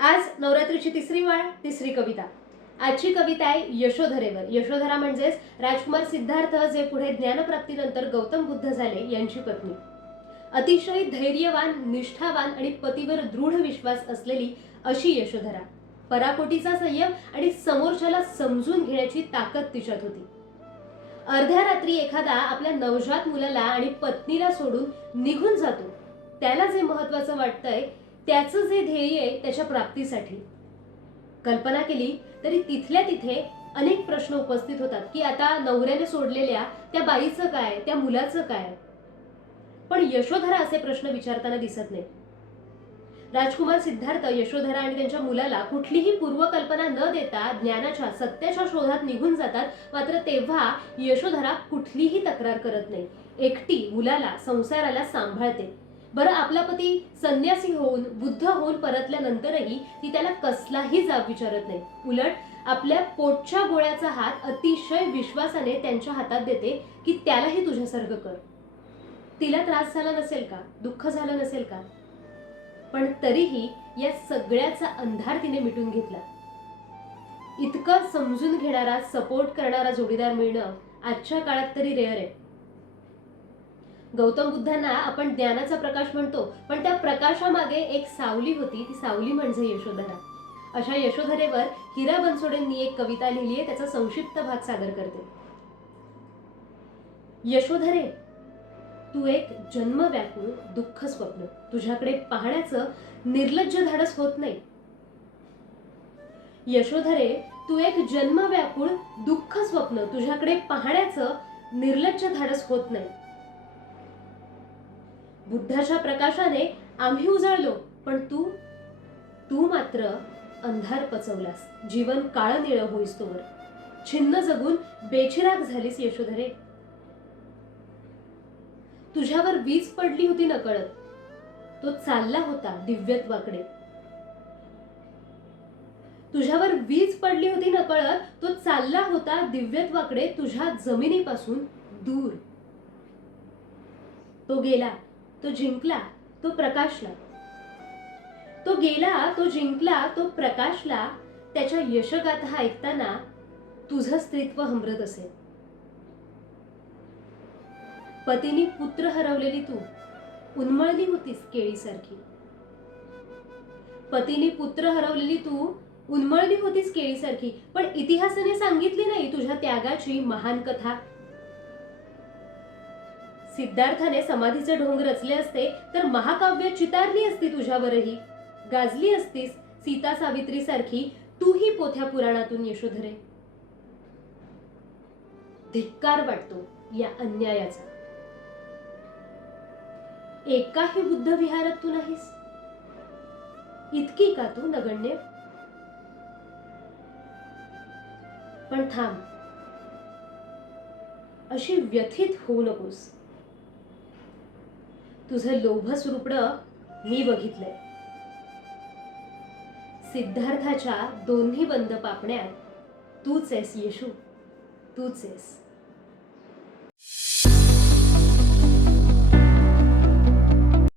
आज नवरात्रीची तिसरी माळ तिसरी कविता. आजची कविता आहे यशोधरेवर. यशोधरा म्हणजेच राजकुमार सिद्धार्थ जे पुढे ज्ञानप्राप्तीनंतर गौतम बुद्ध झाले यांची पत्नी. अतिशय धैर्यवान निष्ठावान आणि पतीवर दृढ विश्वास असलेली अशी यशोधरा. पराकोटीचा संयम आणि समोरच्याला समजून घेण्याची ताकद तिच्यात होती. अर्ध्या रात्री एखादा आपल्या नवजात मुलाला आणि पत्नीला सोडून निघून जातो. त्याला जे महत्वाचं वाटतंय त्याचं जे ध्येय आहे त्याच्या प्राप्तीसाठी. कल्पना केली तरी तिथल्या तिथे अनेक प्रश्न उपस्थित होतात की आता नवऱ्याने सोडलेल्या त्या बाईचं काय त्या मुलाचं काय? पण यशोधरा असे प्रश्न विचारताना दिसत नाही. राजकुमार सिद्धार्थ यशोधरा आणि त्यांच्या मुलाला कुठलीही पूर्वकल्पना न देता ज्ञानाच्या सत्याच्या शोधात निघून जातात मात्र तेव्हा यशोधरा कुठलीही तक्रार करत नाही. एकटी मुलाला संसाराला सांभाळते. बरं आपला पती संन्यासी होऊन बुद्ध होऊन परतल्यानंतरही ती त्याला कसलाही जाब विचारत नाही. उलट आपल्या पोटच्या गोळ्याचा हात अतिशय विश्वासाने त्यांच्या हातात देते की त्यालाही तुझ्यासारखं कर. तिला त्रास झाला नसेल का? दुःख झालं नसेल का? पण तरीही या सगळ्याचा अंधार तिने मिटून घेतला. इतकं समजून घेणारा सपोर्ट करणारा जोडीदार मिळणं आजच्या काळात तरी रेअर आहे. गौतम बुद्धांना आपण ज्ञानाचा प्रकाश म्हणतो पण त्या प्रकाशामागे एक सावली होती ती सावली म्हणजे यशोधरा. अशा यशोधरेवर हिरा बनसोडेंनी एक कविता लिहिली आहे त्याचा संक्षिप्त भाग सादर करते. यशोधरे तू एक जन्म व्याकुळ दुःख स्वप्न तुझ्याकडे पाहण्याचं निर्लज्ज धाडस होत नाही. यशोधरे तू एक जन्म व्याकुळ दुःख स्वप्न तुझ्याकडे पाहण्याचं निर्लज्ज धाडस होत नाही. बुद्धाच्या प्रकाशाने आम्ही उजाळलो पण तू तू मात्र अंधार पचवलास. जीवन काळ निळ होईस तोवर. छिन्न जगून बेचिराग झालीस यशोधरे. तुझ्यावर वीज पडली होती नकळत तो चालला होता दिव्यत्वाकडे. तुझ्यावर वीज पडली होती नकळत तो चालला होता दिव्यत्वाकडे तुझ्या जमिनीपासून दूर. तो गेला. तो जिंकला तो प्रकाशला. तो गेला तो जिंकला तो प्रकाशला त्याच्या यशगाथा ऐकताना तुझं स्त्रीत्व हमरत असेल. पतीने पुत्र हरवलेली तू उन्मळली होतीस केळीसारखी. पतीने पुत्र हरवलेली तू उन्मळली होतीस केळीसारखी. पण इतिहासाने सांगितली नाही तुझ्या त्यागाची महान कथा. सिद्धार्थाने समाधीचे ढोंग रचले असते तर महाकाव्य चितारली असती तुझ्यावरही. गाजली असतीस सीता सावित्री सारखी तूही पोथ्या पुराणातून यशोधरे. धिक्कार वाटतो या अन्यायाचा. एकाही बुद्ध विहारात तू नाहीस. इतकी का तू नगण्य? पण थांब. अशी व्यथित होऊ नकोस. तुझं लोभस रुपडं मी बघितलंय. सिद्धार्थाच्या दोन्ही बंद पापण्यात तूच आहेस येशू. तूच आहेस.